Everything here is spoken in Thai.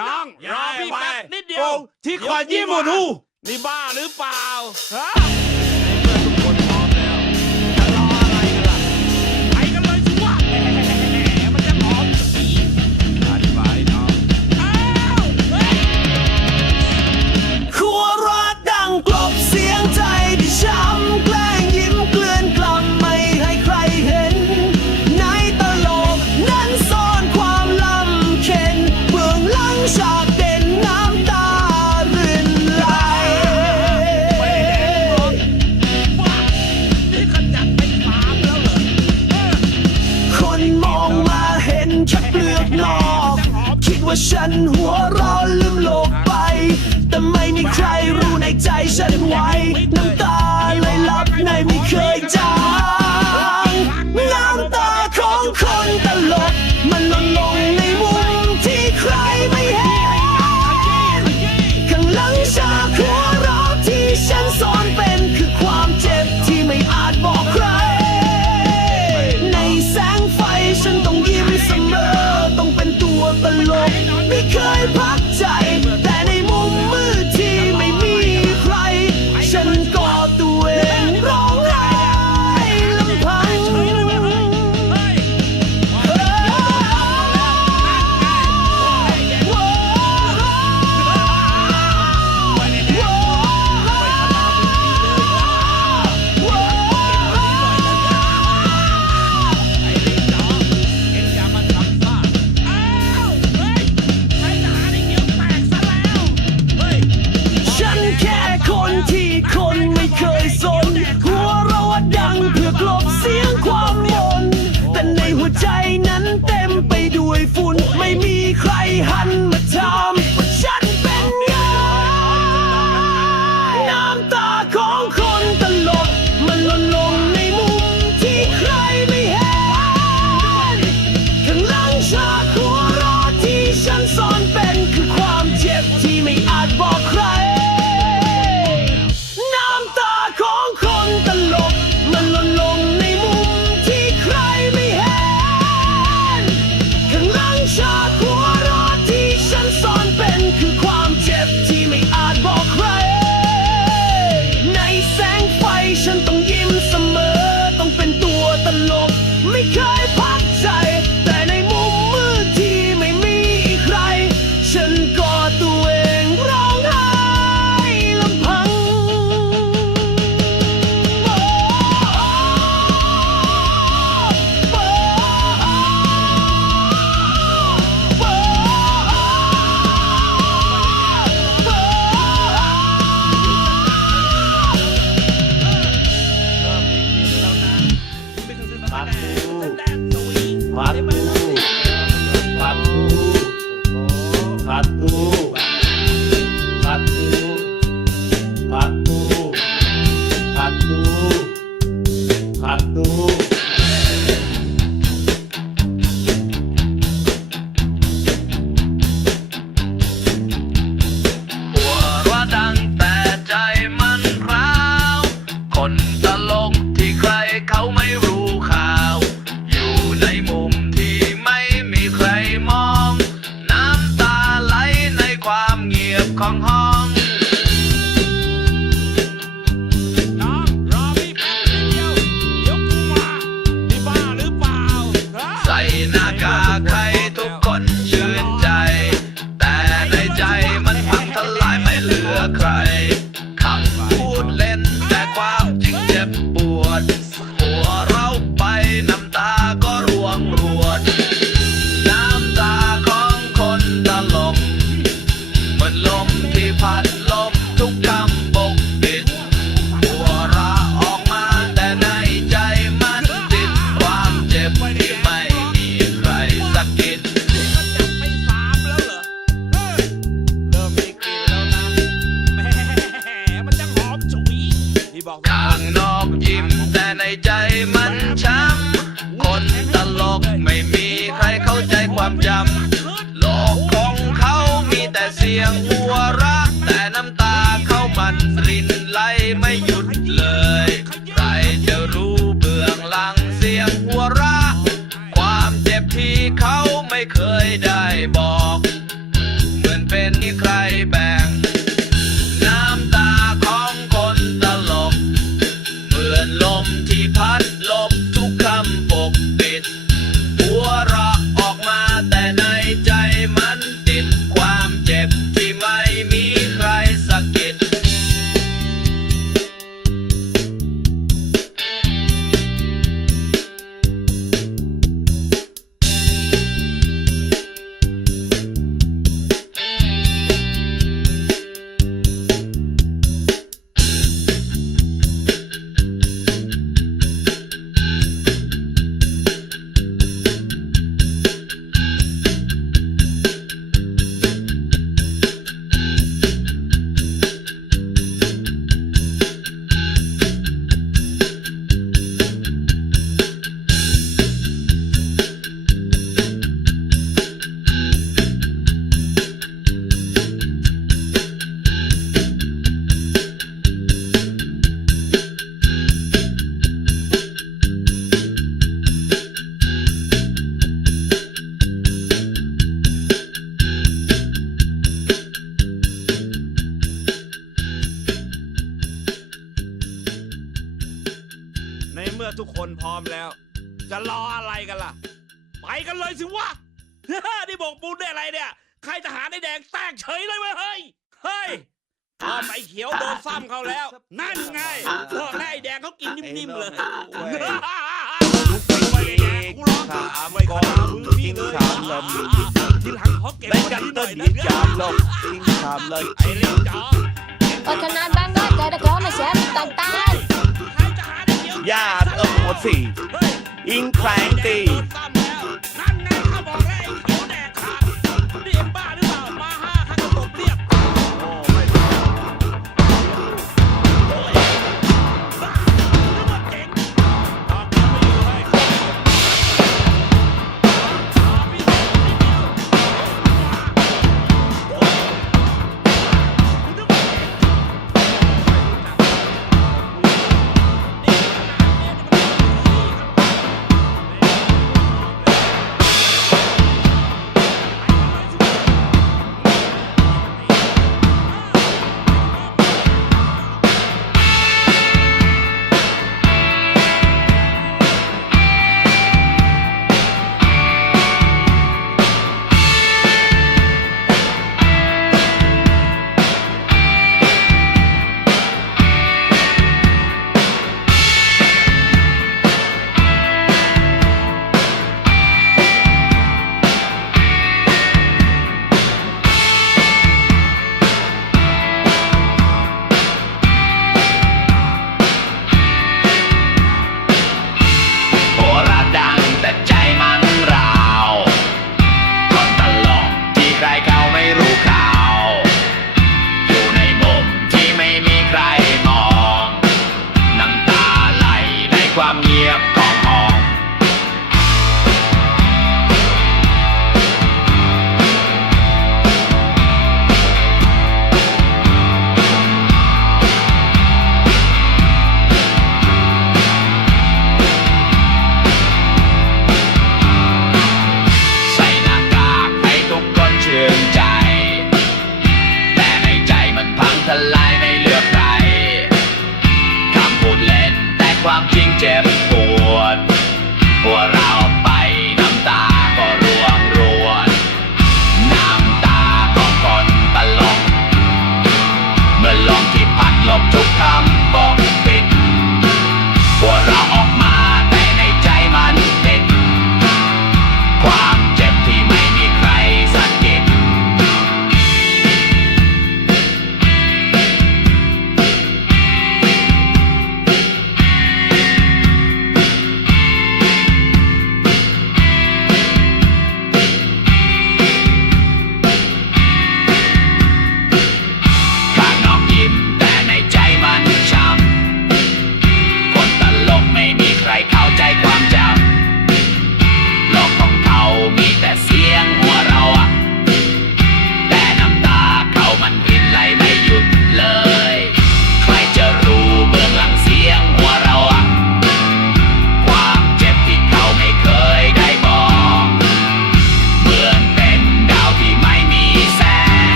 น้องรอพี่แป๊บนิดเดียว ที่ขอญี่ปุ่นหูนี่บ้าหรือเปล่า ค่เปลือกนอก คิดว่าฉันหัวร้อนลืมโลกไป แต่ไม่มีใครรู้ในใจฉันไว้ น้ำตาเลยลับในไม่เคยจาง มื่อทุกคนพร้อมแล้ว จะรออะไรกันล่ะ ไปกันเลยสิวะ นี่บอกปูนได้อะไรเนี่ย ใครทหารไอ้แดงแตกเฉยเลยเว้ยเฮ้ยเฮ้ยพอไปเขียวโดนซ้ำเขาแล้ว นั่นไงพวกนายแดงเขากินนิ่มๆเลยไม่แดงกูร้องถามไม่ก่ขออนมึงพี่เลยถามลำทีหลังเขาเก็บได้ไว้กันหต้น่นอยยินะงจามลงยิงถามเลยไอ้เลี้ยงจ๋อ Ôi khả năng ban đó kể được lỗ mà sẽ tàn tan ใคร จะหาได้